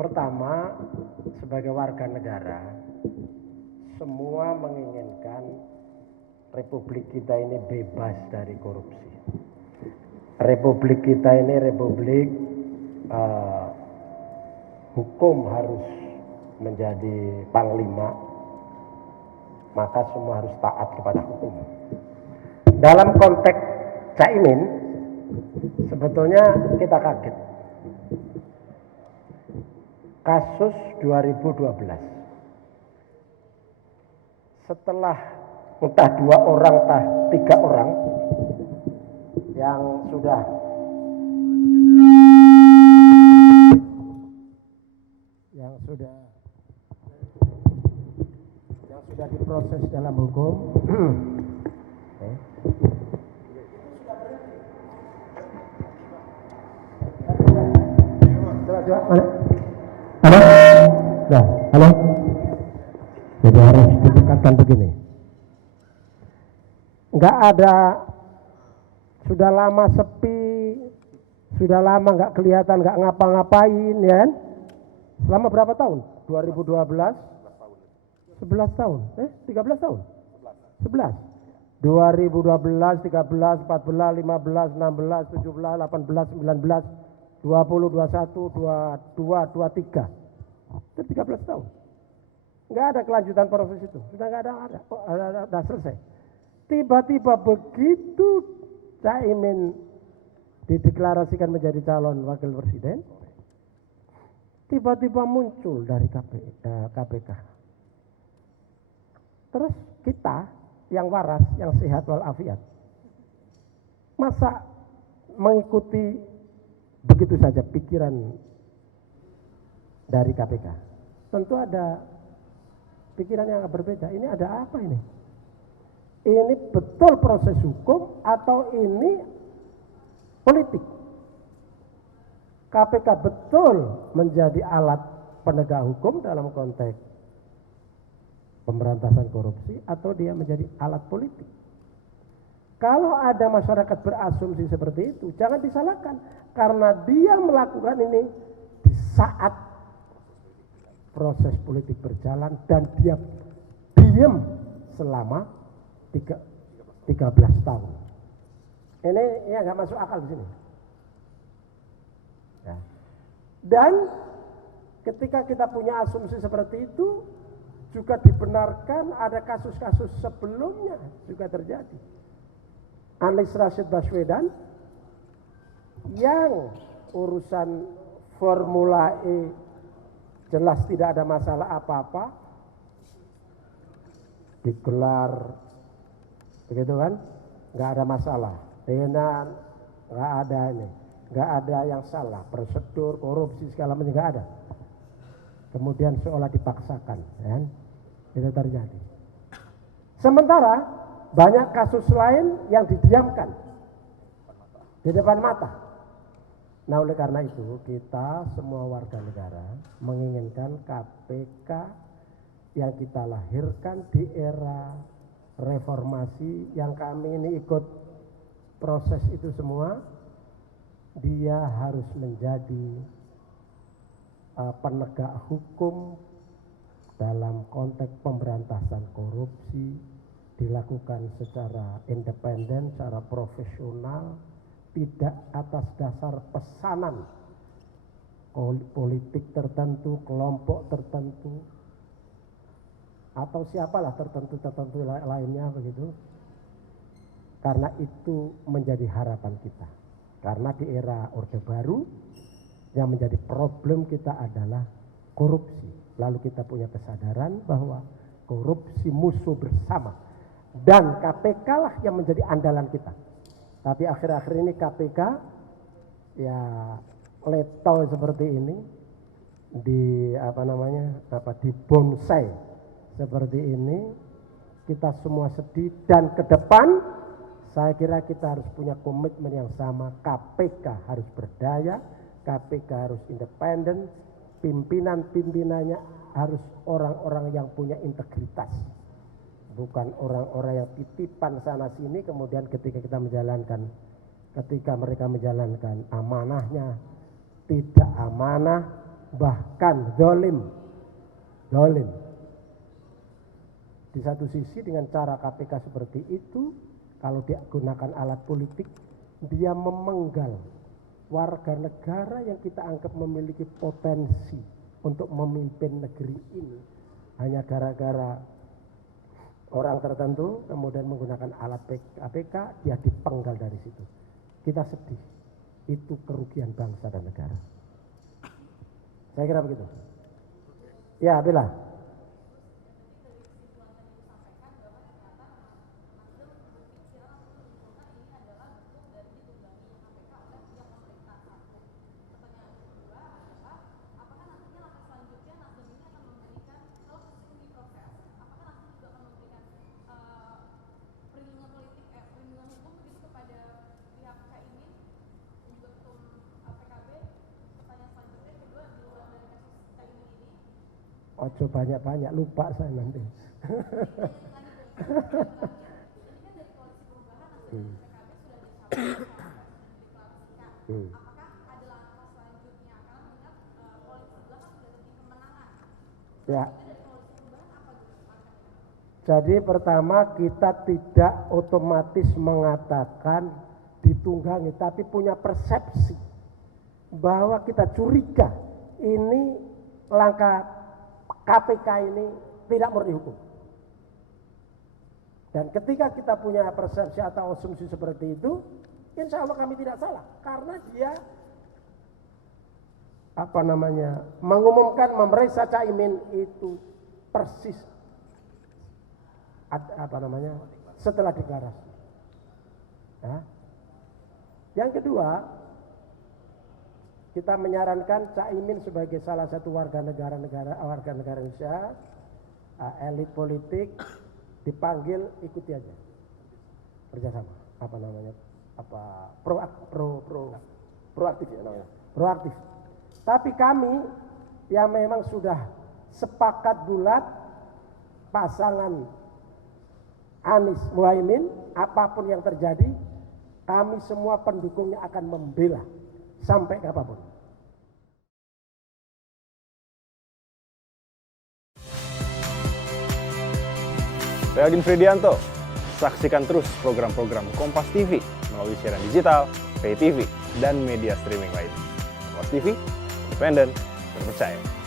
Pertama, sebagai warga negara, semua menginginkan Republik kita ini bebas dari korupsi. Republik kita ini republik hukum harus menjadi panglima, maka semua harus taat kepada hukum. Dalam konteks Caimin, sebetulnya kita kaget. Kasus 2012. Setelah entah 2 orang, entah 3 orang yang sudah diproses dalam hukum. Halo? Nah, halo? Jadi harus ditekankan begini. Enggak ada, sudah lama sepi, sudah lama enggak kelihatan, enggak ngapa-ngapain, ya kan? Selama berapa tahun? 2012? 11 tahun? 13 tahun? 11. 2012, 13, 14, 15, 16, 17, 18, 19, 20, 21, 22, 23. Itu 13 tahun. Enggak ada kelanjutan proses itu. Sudah enggak ada selesai. Tiba-tiba begitu Caimin dideklarasikan menjadi calon wakil presiden, tiba-tiba muncul dari KPK. Terus kita yang waras, yang sehat walafiat, masa mengikuti begitu saja pikiran dari KPK? Tentu ada pikiran yang berbeda. Ini ada apa ini? Ini betul proses hukum atau ini politik? KPK betul menjadi alat penegak hukum dalam konteks pemberantasan korupsi atau dia menjadi alat politik? Kalau ada masyarakat berasumsi seperti itu, jangan disalahkan, karena dia melakukan ini di saat proses politik berjalan dan dia diam selama 13 tahun. Ini ya nggak masuk akal di sini. Ya. Dan ketika kita punya asumsi seperti itu, juga dibenarkan ada kasus-kasus sebelumnya juga terjadi. Anies Rashid Baswedan yang urusan Formula E jelas tidak ada masalah apa-apa, digelar begitu kan, nggak ada masalah, dengan nggak ada ini, nggak ada yang salah, prosedur korupsi segala macam nggak ada. Kemudian seolah dipaksakan, kan? Itu terjadi. Sementara banyak kasus lain yang didiamkan di depan mata. Nah, oleh karena itu kita semua warga negara menginginkan KPK yang kita lahirkan di era reformasi, yang kami ini ikut proses itu semua, dia harus menjadi penegak hukum dalam konteks pemberantasan korupsi, dilakukan secara independen, secara profesional, tidak atas dasar pesanan politik tertentu, kelompok tertentu, atau siapalah tertentu lainnya begitu. Karena itu menjadi harapan kita. Karena di era Orde Baru yang menjadi problem kita adalah korupsi. Lalu kita punya kesadaran bahwa korupsi musuh bersama. Dan KPK lah yang menjadi andalan kita. Tapi akhir-akhir ini KPK ya letol seperti ini, di bonsai seperti ini, kita semua sedih. Dan ke depan saya kira kita harus punya komitmen yang sama. KPK harus berdaya, KPK harus independen, pimpinan-pimpinannya harus orang-orang yang punya integritas, bukan orang-orang yang titipan sana sini, kemudian ketika mereka menjalankan amanahnya tidak amanah, bahkan dolim. Di satu sisi dengan cara KPK seperti itu, kalau dia gunakan alat politik, dia memenggal warga negara yang kita anggap memiliki potensi untuk memimpin negeri ini hanya gara-gara orang tertentu kemudian menggunakan alat KPK, dia dipenggal dari situ. Kita sedih. Itu kerugian bangsa dan negara. Saya kira begitu. Ya, Bella. Ojo banyak-banyak, lupa saya nanti. Ya. Jadi pertama kita tidak otomatis mengatakan ditunggangi, tapi punya persepsi bahwa kita curiga ini langkah KPK ini tidak murni hukum. Dan ketika kita punya persepsi atau asumsi seperti itu, insya Allah kami tidak salah. Karena dia mengumumkan memeriksa Caimin itu persis setelah deklarasi. Nah, yang kedua, kita menyarankan Caimin sebagai salah satu warga negara Indonesia, elit politik dipanggil, ikuti aja, kerjasama, proaktif ya namanya, proaktif. Tapi kami yang memang sudah sepakat bulat pasangan Anies Muhaimin, apapun yang terjadi, kami semua pendukungnya akan membela sampai kapanpun. Saya Agin Fridianto. Saksikan terus program-program Kompas TV melalui siaran digital, pay TV, dan media streaming lain. Kompas TV, independen, terpercaya.